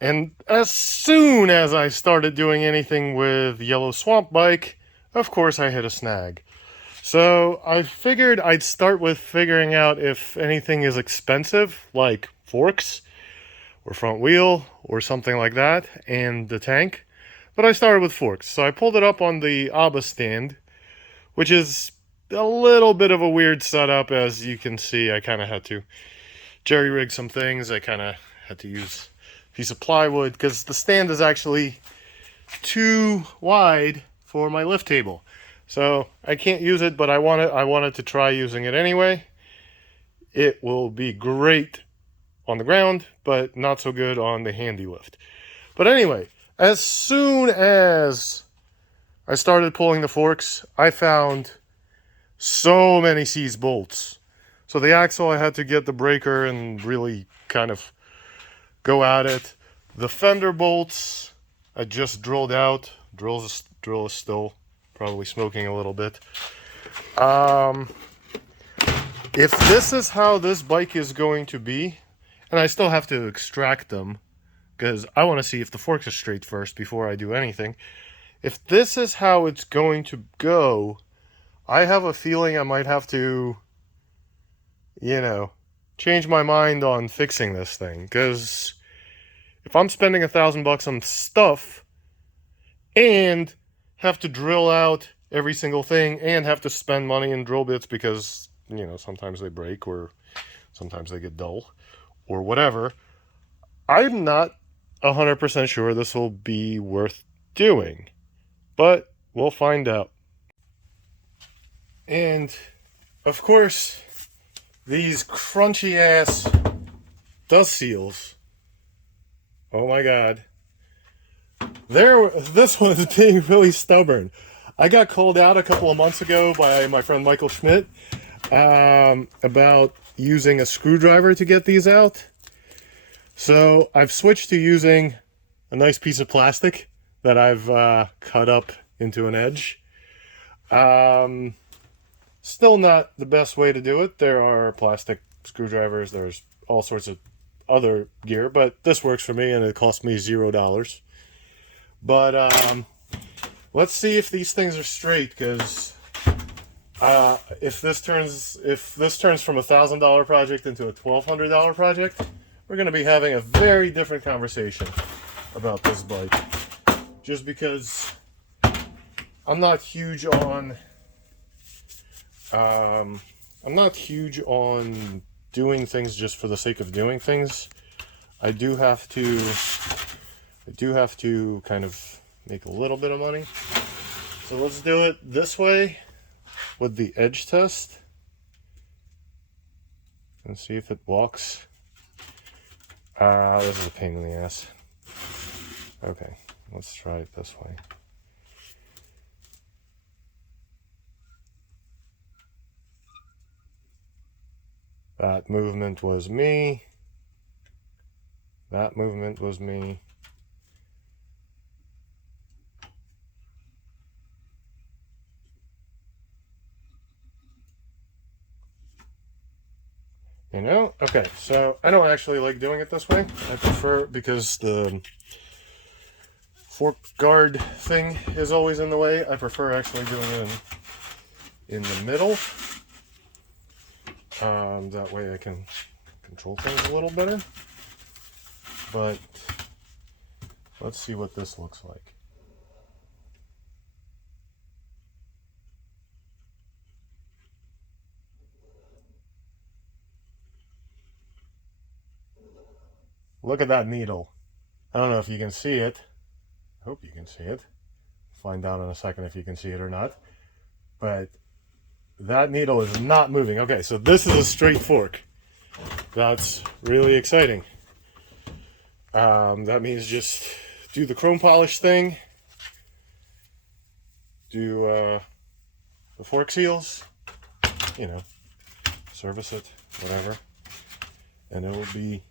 And as soon as I started doing anything with Yellow Swamp Bike, of course I hit a snag. So I figured I'd start with figuring out if anything is expensive, like forks or front wheel or something like that, and the tank. But I started with forks. So I pulled it up on the ABBA stand, which is a little bit of a weird setup. As you can see, I kind of had to jerry rig some things. I kind of had to use a piece of plywood because the stand is actually too wide for my lift table. So I can't use it, but I wanted to try using it anyway. It will be great on the ground, but not so good on the handy lift. But anyway, as soon as I started pulling the forks, I found so many seized bolts. So the axle, I had to get the breaker and really kind of go at it. The fender bolts, I just drilled out. Drill is still probably smoking a little bit. If this is how this bike is going to be, and I still have to extract them because I want to see if the forks are straight first before I do anything. If this is how it's going to go, I have a feeling I might have to, you know, change my mind on fixing this thing. Because if I'm spending $1,000 on stuff and have to drill out every single thing and have to spend money in drill bits because, sometimes they break or sometimes they get dull or whatever, I'm not 100% sure this will be worth doing. But we'll find out. And of course, these crunchy ass dust seals. Oh my god. This one is being really stubborn. I got called out a couple of months ago by my friend Michael Schmidt about using a screwdriver to get these out. So I've switched to using a nice piece of plastic that I've cut up into an edge. Still not the best way to do it. There are plastic screwdrivers. There's all sorts of other gear, but this works for me, and it cost me $0. But let's see if these things are straight, because if this turns from $1,000 project into a $1,200 project, we're going to be having a very different conversation about this bike. Just because I'm not huge on doing things just for the sake of doing things. I do have to kind of make a little bit of money. So let's do it this way with the edge test and see if it walks. This is a pain in the ass. Okay, let's try it this way. That movement was me. That movement was me. Okay, so I don't actually like doing it this way. I prefer, because the fork guard thing is always in the way, I prefer actually doing it in the middle. That way I can control things a little better. But let's see what this looks like. Look at that needle. I don't know if you can see it. I hope you can see it. Find out in a second if you can see it or not. But that needle is not moving. Okay, so this is a straight fork. That's really exciting. That means just do the chrome polish thing. Do the fork seals. Service it, whatever. And it will be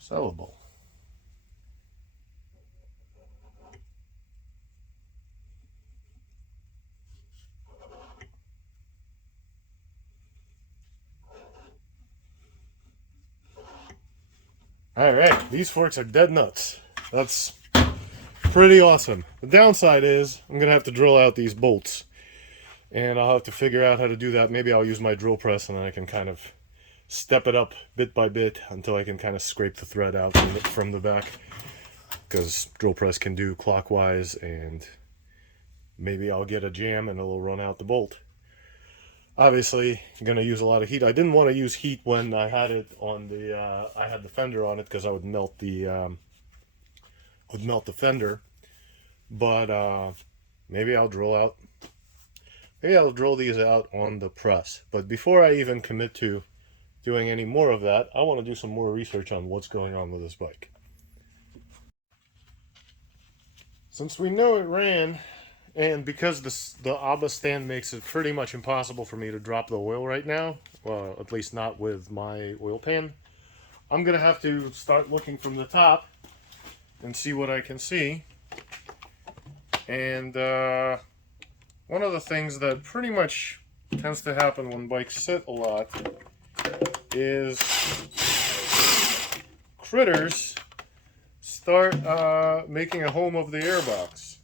sellable. Alright, these forks are dead nuts. That's pretty awesome. The downside is I'm going to have to drill out these bolts. And I'll have to figure out how to do that. Maybe I'll use my drill press and then I can kind of step it up bit by bit until I can kind of scrape the thread out from the back. Because drill press can do clockwise, and maybe I'll get a jam and it'll run out the bolt. Obviously, I'm going to use a lot of heat. I didn't want to use heat when I had it on the I had the fender on it, because I would melt the fender. But maybe I'll drill these out on the press. But before I even commit to doing any more of that, I want to do some more research on what's going on with this bike. Since we know it ran, and because the ABBA stand makes it pretty much impossible for me to drop the oil right now, well, at least not with my oil pan, I'm going to have to start looking from the top and see what I can see. And one of the things that pretty much tends to happen when bikes sit a lot is critters start making a home of the airbox.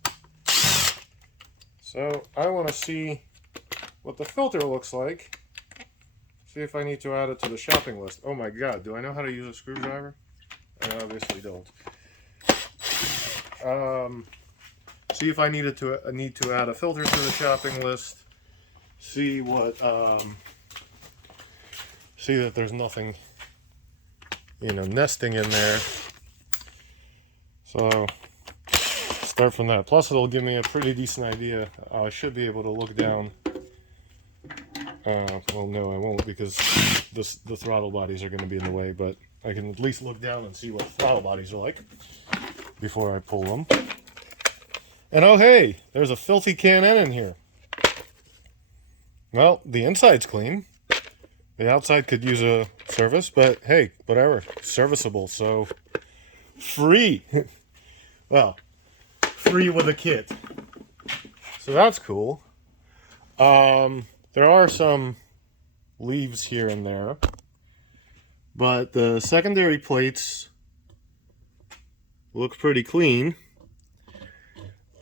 So I want to see what the filter looks like. See if I need to add it to the shopping list. Oh my god, do I know how to use a screwdriver? I obviously don't. See if I need to add a filter to the shopping list. See what see that there's nothing, nesting in there. So start from that. Plus it'll give me a pretty decent idea. I should be able to look down. Well, no, I won't, because the throttle bodies are going to be in the way, but I can at least look down and see what the throttle bodies are like before I pull them. And oh hey, there's a filthy Can-N in here. Well, the inside's clean. The outside could use a service, but hey, whatever. Serviceable, so free. Well, free with a kit. So that's cool. There are some leaves here and there, but the secondary plates look pretty clean.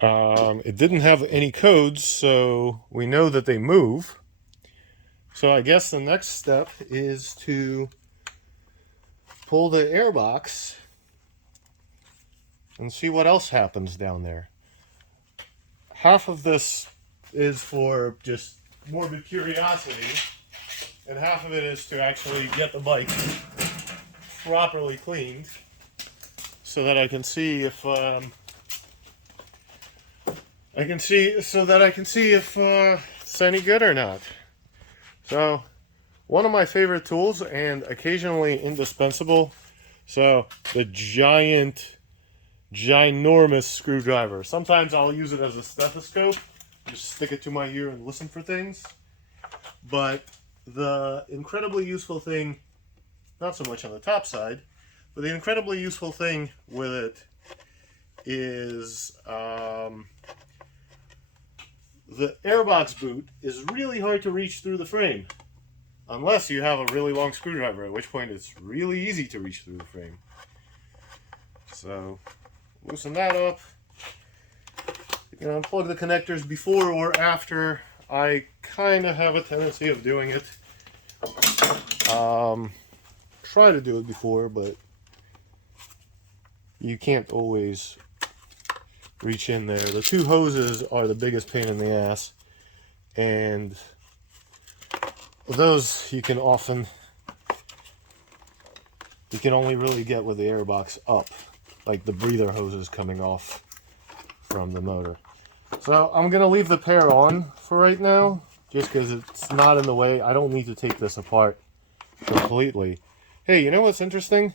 It didn't have any codes, so we know that they move. So I guess the next step is to pull the airbox and see what else happens down there. Half of this is for just morbid curiosity, and half of it is to actually get the bike properly cleaned so that I can see if it's any good or not. So, one of my favorite tools, and occasionally indispensable, so the ginormous screwdriver. Sometimes I'll use it as a stethoscope, just stick it to my ear and listen for things. But the incredibly useful thing, not so much on the top side, but the incredibly useful thing with it is the airbox boot is really hard to reach through the frame, unless you have a really long screwdriver, at which point it's really easy to reach through the frame. So loosen that up. You can unplug the connectors before or after. I kind of have a tendency of doing it. Try to do it before, but you can't always reach in there. The two hoses are the biggest pain in the ass, and those you can only really get with the airbox up, like the breather hoses coming off from the motor. So I'm gonna leave the pair on for right now, just because it's not in the way. I don't need to take this apart completely. Hey, you know what's interesting?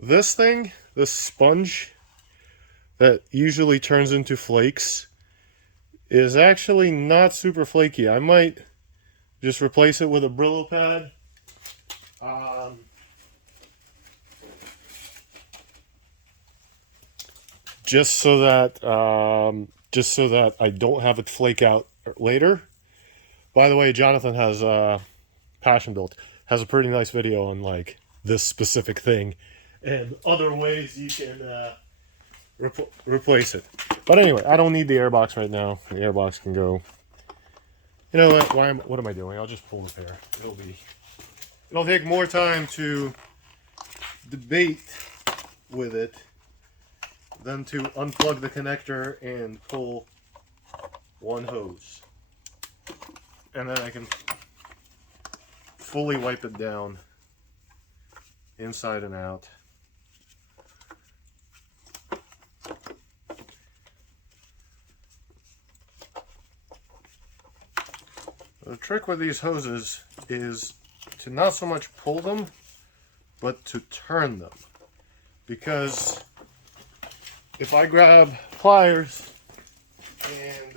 This thing, this sponge that usually turns into flakes, is actually not super flaky. I might just replace it with a Brillo pad. Just so that I don't have it flake out later. By the way, Jonathan has Passion Built has a pretty nice video on like this specific thing, and other ways you can replace it. But anyway, I don't need the airbox right now. The airbox can go. You know what? What am I doing? I'll just pull the pair. It'll take more time to debate with it than to unplug the connector and pull one hose. And then I can fully wipe it down inside and out. The trick with these hoses is to not so much pull them, but to turn them. Because if I grab pliers and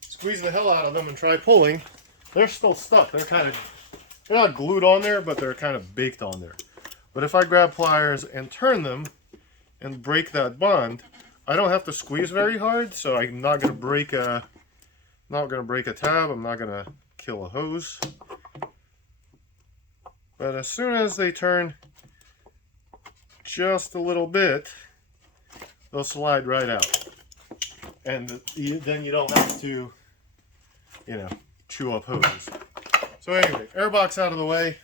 squeeze the hell out of them and try pulling, they're still stuck. They're not glued on there, but they're kind of baked on there. But if I grab pliers and turn them and break that bond, I don't have to squeeze very hard, so I'm not going to break a tab. I'm not going to kill a hose. But as soon as they turn just a little bit, they'll slide right out. And then you don't have to, chew up hoses. So anyway, airbox out of the way.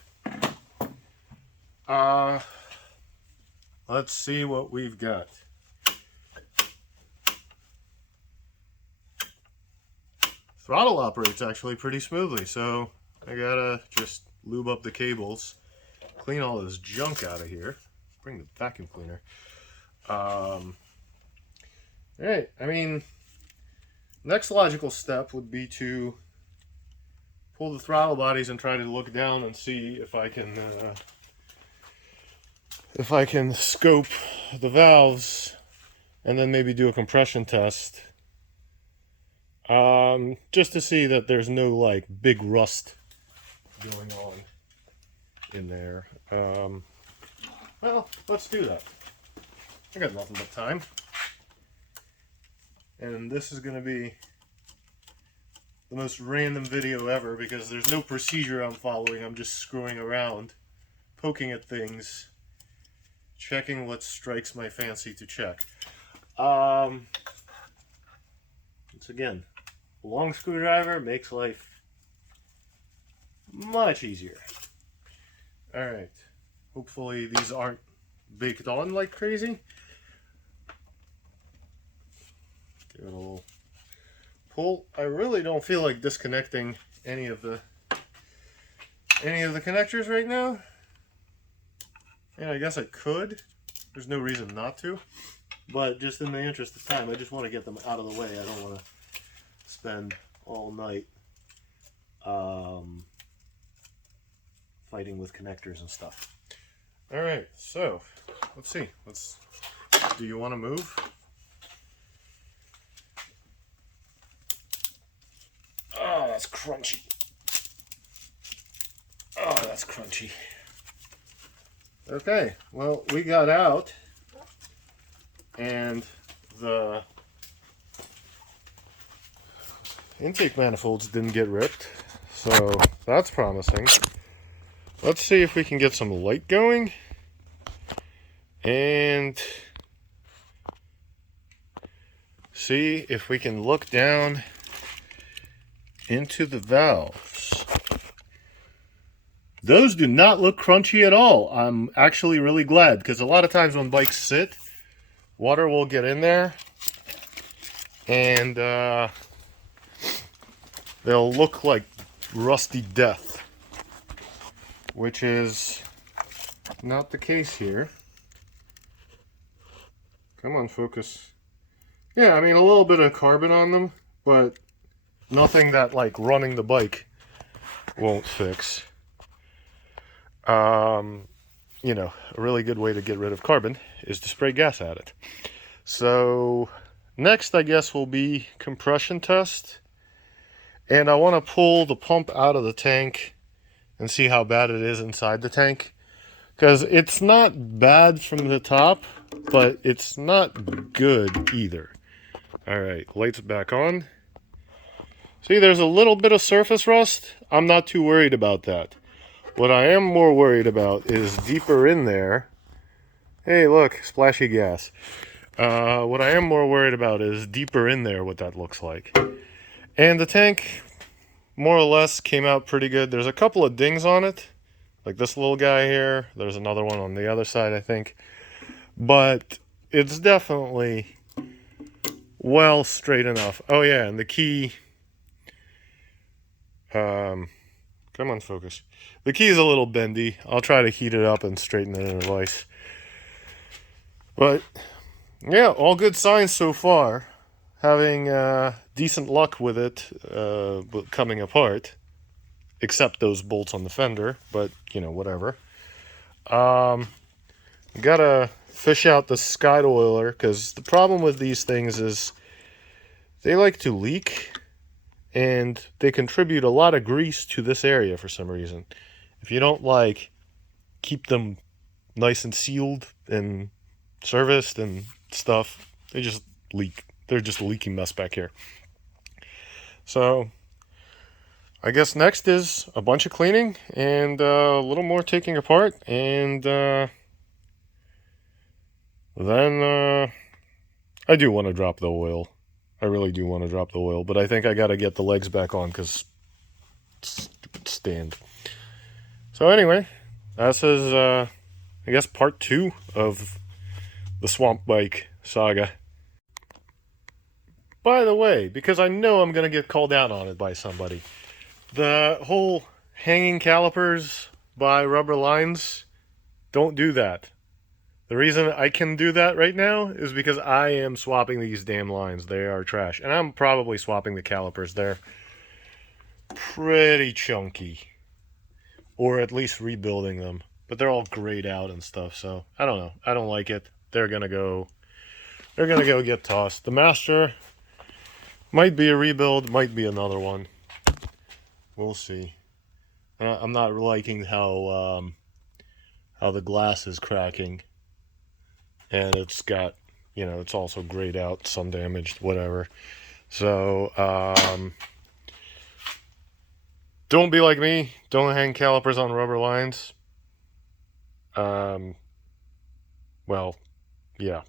Let's see what we've got. Throttle operates actually pretty smoothly, so I gotta just lube up the cables, clean all this junk out of here, bring the vacuum cleaner. Alright, next logical step would be to pull the throttle bodies and try to look down and see if I can scope the valves and then maybe do a compression test. Just to see that there's no big rust going on in there. Well, let's do that. I got nothing but time. And this is going to be the most random video ever because there's no procedure I'm following. I'm just screwing around, poking at things, checking what strikes my fancy to check. Once again, a long screwdriver makes life much easier. Alright, hopefully these aren't baked on like crazy. Give it a little pull. I really don't feel like disconnecting any of the connectors right now. And I guess I could. There's no reason not to. But just in the interest of time, I just want to get them out of the way. I don't want to spend all night fighting with connectors and stuff. Alright, so let's see. Do you want to move? Oh, that's crunchy. Oh, that's crunchy. Okay, well, we got out, and the intake manifolds didn't get ripped, so that's promising. Let's see if we can get some light going, and see if we can look down into the valves. Those do not look crunchy at all. I'm actually really glad, because a lot of times when bikes sit, water will get in there and they'll look like rusty death, which is not the case here. Come on, focus. Yeah, a little bit of carbon on them, but nothing that running the bike won't fix. A really good way to get rid of carbon is to spray gas at it. So next, I guess, will be compression test. And I want to pull the pump out of the tank and see how bad it is inside the tank. Because it's not bad from the top, but it's not good either. Alright, lights back on. See, there's a little bit of surface rust. I'm not too worried about that. What I am more worried about is deeper in there, Hey, look, splashy gas. What I am more worried about is deeper in there what that looks like. And the tank, more or less, came out pretty good. There's a couple of dings on it, like this little guy here. There's another one on the other side, I think. But it's definitely well straight enough. Oh yeah, and the key, come on, focus. The key is a little bendy. I'll try to heat it up and straighten it in place. But yeah, all good signs so far. Having decent luck with it coming apart, except those bolts on the fender. But you know, whatever. Gotta fish out the skid oiler because the problem with these things is they like to leak, and they contribute a lot of grease to this area for some reason. If you don't like keep them nice and sealed and serviced and stuff, they just leak. They're just a leaking mess back here. So I guess next is a bunch of cleaning and a little more taking apart, and then I do want to drop the oil. I really do want to drop the oil, but I think I got to get the legs back on because stupid stand. So anyway, this is I guess part 2 of the swamp bike saga. By the way, because I know I'm going to get called out on it by somebody, the whole hanging calipers by rubber lines, don't do that. The reason I can do that right now is because I am swapping these damn lines. They are trash. And I'm probably swapping the calipers. They're pretty chunky. Or at least rebuilding them. But they're all grayed out and stuff, so I don't know. I don't like it. They're gonna go get tossed. The Master might be a rebuild, might be another one. We'll see. I'm not liking how the glass is cracking. And it's got, you know, it's also grayed out, sun damaged, whatever. So, don't be like me. Don't hang calipers on rubber lines. Well, yeah.